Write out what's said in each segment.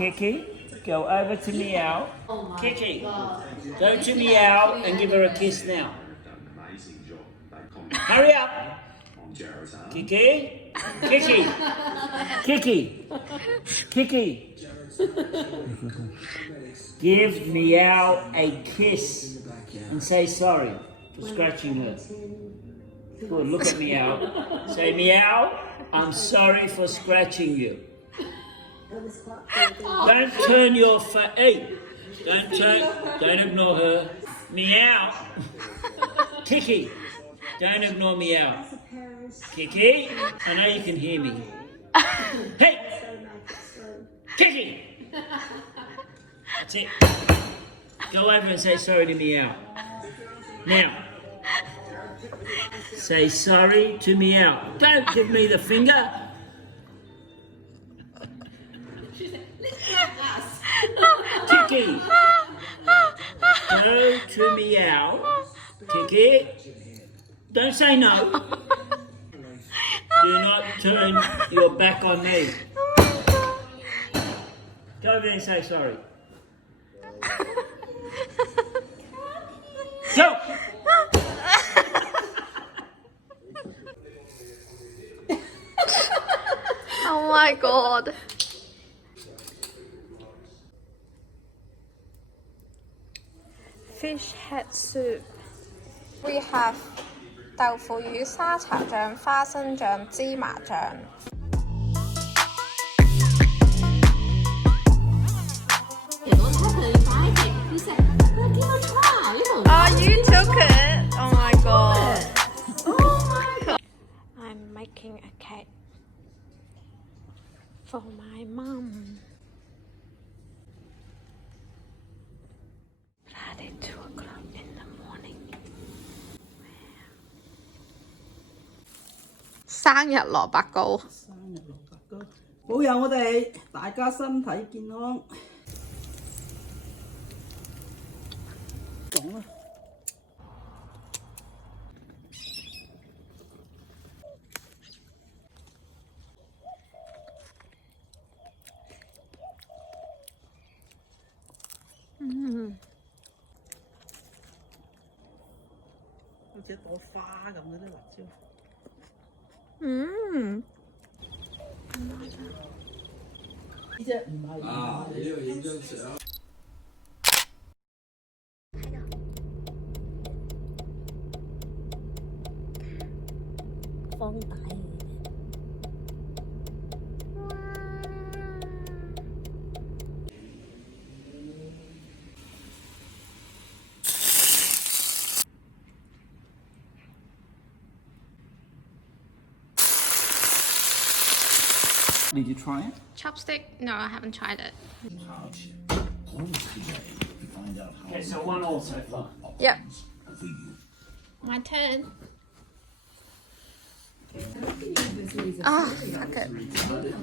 Kiki, go over to Meow. Kiki, go to Meow and give her a kiss now. Hurry up. Kiki, Kiki, Kiki, Kiki. Give Meow a kiss and say sorry for scratching her. Good, look at Meow. Say, Meow, I'm sorry for scratching you. Don't turn your face. Hey, don't ignore her. Meow. Kiki, don't ignore Meow. Kiki, I know you can hear me. Hey, Kiki. That's it. Go over and say sorry to Meow. Now, say sorry to Meow. Don't give me the finger. Kiki, go to Meow. Kiki, don't say no. Do not turn your back on me. Go over there and say sorry. Go! Oh my god. Fish head soup. We have 豆腐魚、沙茶醬、花生醬、芝麻醬。Oh, you took it! Oh my god. Oh my god. I'm making a cake for my mum. Friday 2 o'clock in the morning. 生日蘿蔔糕。生日蘿蔔糕，保佑我哋大家身體健康。講啦。好似一朵花咁嗰啲辣椒。嗯。呢隻唔係。啊！你呢度影張相。放大。Did you try it? Chopstick? No, I haven't tried it. Okay, so 1 all so far. Yep. My turn. Ah, fuck it. Retarded.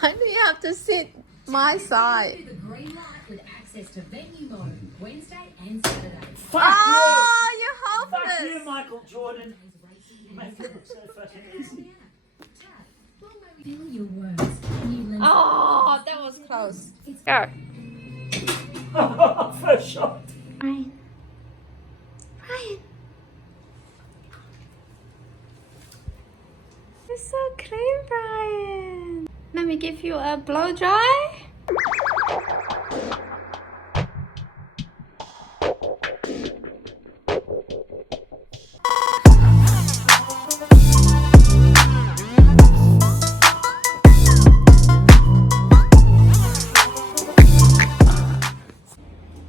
Why do you have to sit my side? Fuck Oh, you're you! Fuck hopeless. you, Michael Jordan. You make it look so fucking easy. Oh, that was close. Go. First shot. Ryan. Ryan. You're so clean, Brian. Let me give you a blow dry.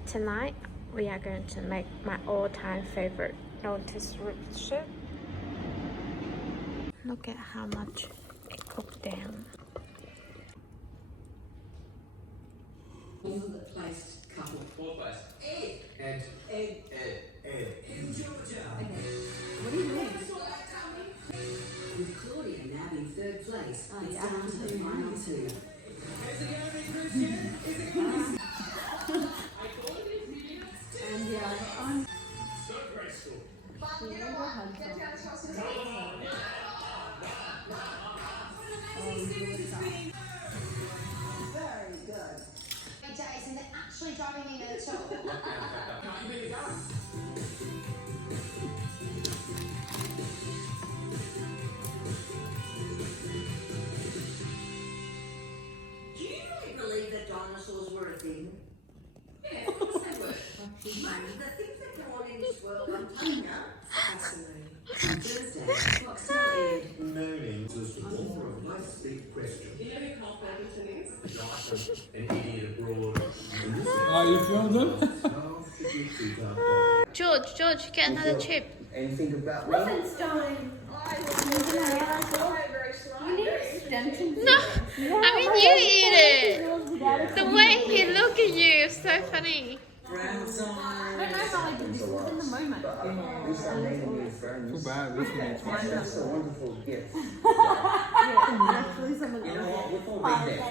Tonight, we are going to make my all-time favorite lotus root soup. Look at how much it cooked down. Placed couple. Fourth place. Ed. What do you mean? With Claudia now in third place, it's down to the final two. And I'm so graceful. 5 Days and they're actually driving me mental. Do you really believe that dinosaurs were a thing? Yeah, of course they were. Mate, the things that go on in this world, I'm telling you. Fascinating. On Thursday, Fox aired Moaning was the author of Let's Speak Question. You know who Carl Ferguson is? An idiot abroad. Oh, you filmed them? How should you treat our body? George, get another chip. Anything about me? No, I mean you eat it. The way he look at you is so funny. Too bad, this one is fine. That's a wonderful gift. Actually, some of You know what? We've all been there.